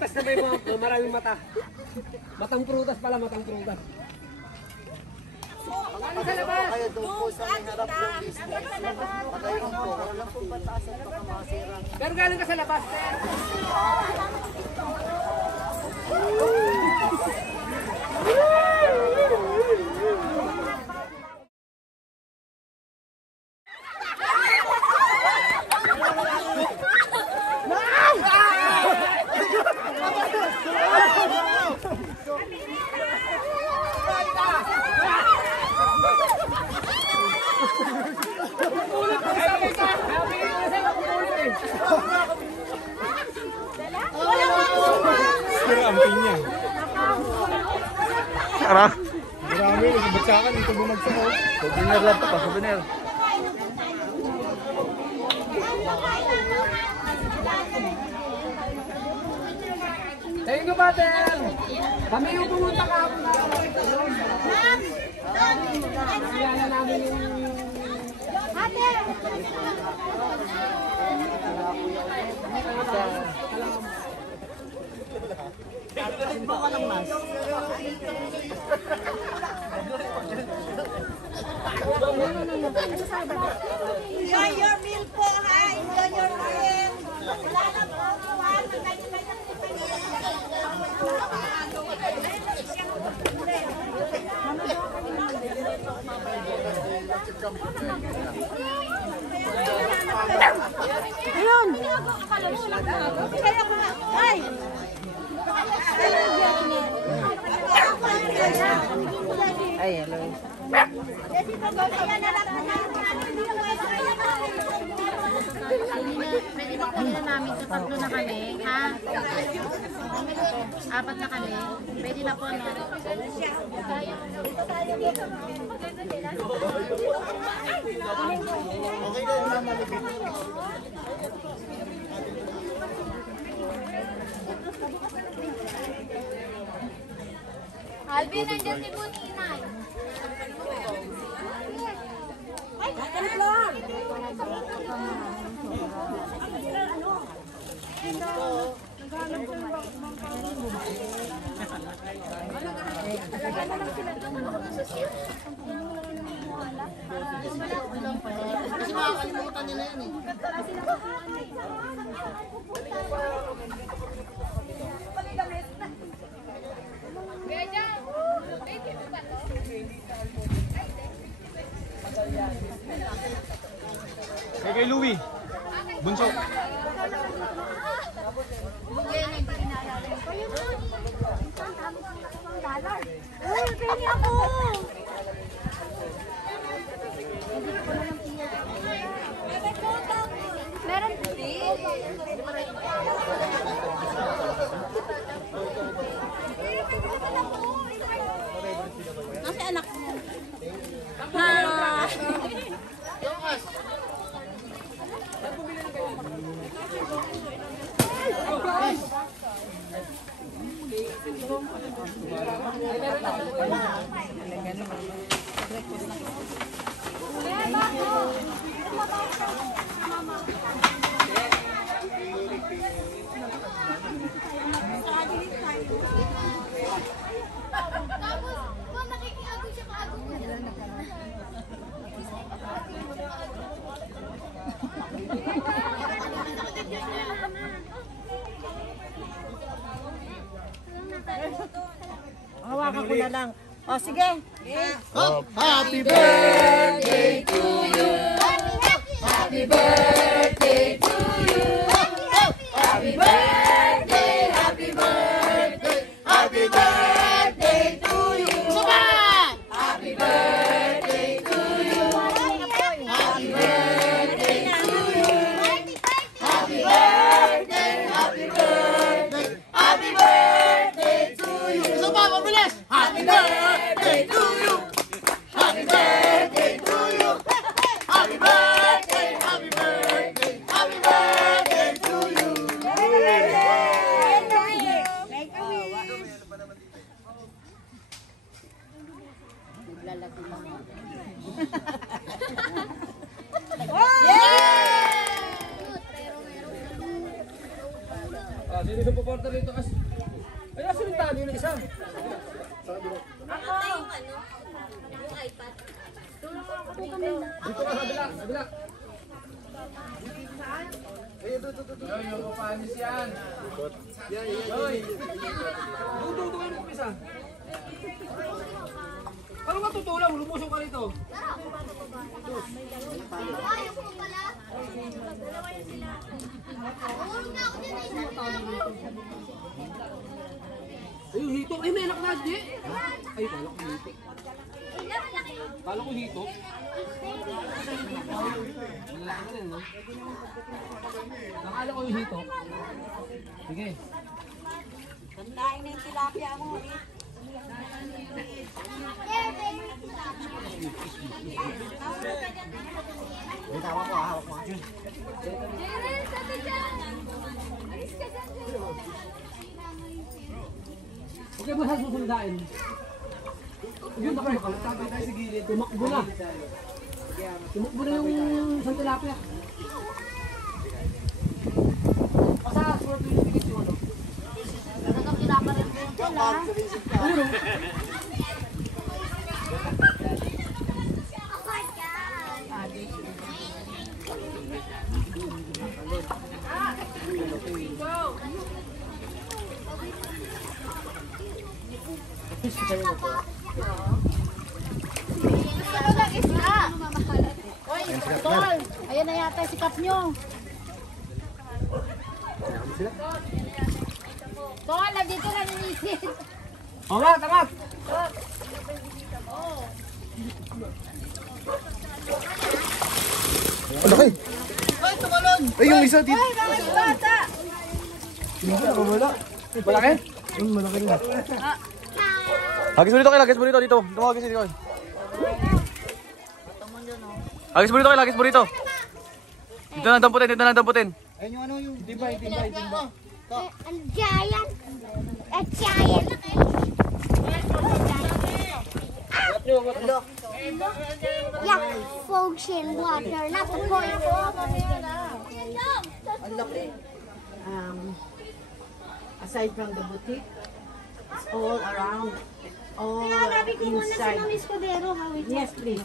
prutas na may maraming mata. Matang prutas pala, matang prutas. Ano sa labas? Kaya doon po sa may harap ng business. Pagayon po, wala po batasan pa kamasira. Pero galing ka sa labas, sir. Sarap. Marami, nagbatsakan, ito bumagsak ako. Souvenir lang ito pa, souvenir. Thank you, Pater. Kami yung pumunta kahapon na kaya namin yung... Enjoy your meal po, ha? Enjoy your meal. Wala na po, kawan. Ayun! Kaya ko nga. Ay! Ay, hello. Pwede ba kanila namin sa tatlo na kami, ha? Apat na kami. Pwede na po, no? Okay na, mamalipit. Alvin, nandiyan si Buninay. Ay, ganit lang. Kasi makakalimutan nila yan eh. Kay Louie. Bunso. Uy, pili ako! Meron nasa anak mo? Hawakan ko na lang. O, sige. Happy birthday to you. Happy birthday to you. Happy birthday, happy birthday, happy birthday to you. Happy birthday to you. Happy birthday to you. Happy birthday, happy birthday, happy birthday to you. Isa pa, mabilis. Happy birthday to you. Happy birthday to you. Kabila. Yoy, yung kapanis yan. Yoy. Tutulungan mo isa. Ano ka tutulong? Lumusong ka rito. Ay, yung hito. Ay, may anak na, di. Ay, kala ko hito. Kala ko hito. Malaki na rin, no? Nakala ko yung hito. Sige. Kandaing na yung tilapia mo. May tawa ko, hawak mo. Okay mo sa susundain. Yun na kayo. Sabay tayo sa gilid. Tumakbo na. Tumakbo na yung isang tilapia. Asa, short yung tigit yung ano? Talagang kinapa rin po ito lang. Ano? Gusto ko lang isda. Oy, tol. Ayan na yata si Kap nyo. Tol, nandito na ninisid. Angat, angat! Ang laki! Hoy, tumalon! Ay, yung isa dito. Hoy, mga bata! Malaki? Malaki rin. Agis mo dito kayo, agis mo dito, dito. Dito, agis dito. Agis mo dito kayo, agis mo dito. Dito na damputin, dito na damputin. Ayun yung ano yung tibay, tibay, tibay. Ang giant. A giant. Yeah, folks in water. Not the point. Ang laki. Aside from the boutique, it's all around, all inside. Yes, please.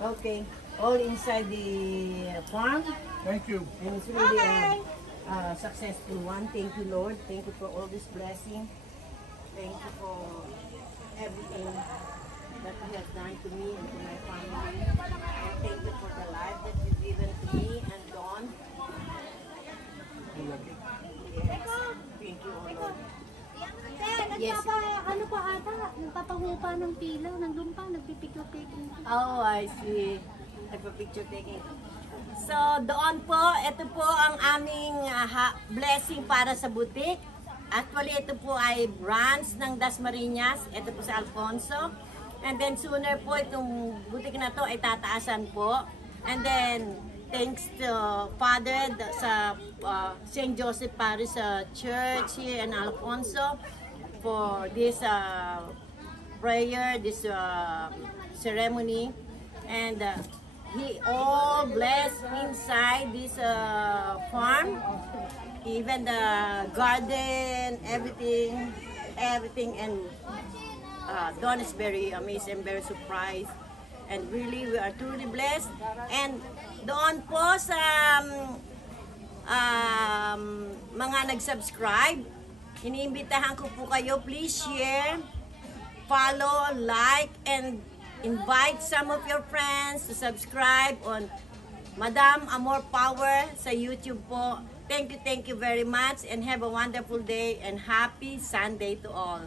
Okay, all inside the farm. Thank you. And it's really a successful one. Thank you, Lord. Thank you for all this blessing. Thank you for everything that you have done to me and to my family. And thank you for the life that you've given to me and Dawn. Yes. Thank you, oh Lord. Yes. Ano pa ata? Nagpapahupa ng pila, ng lumpa, nagpipicture-taking. Oh, I see. Nagpa-picture taking. So, doon po, ito po ang aming blessing para sa butik. Actually, ito po ay branch ng Dasmariñas. Ito po sa Alfonso. And then, sooner po, itong butik na to ay tataasan po. And then, thanks to Father sa St. Joseph Parish Church here in Alfonso for this prayer, this ceremony. And He all blessed inside this farm, even the garden, everything, and Dawn is very amazed and very surprised, and really we are truly blessed. And doon po sa mga nag-subscribe, iniimbitahan ko po kayo, please share, follow, like, and invite some of your friends to subscribe on Madam Amor Power sa YouTube po. Thank you very much and have a wonderful day and happy Sunday to all.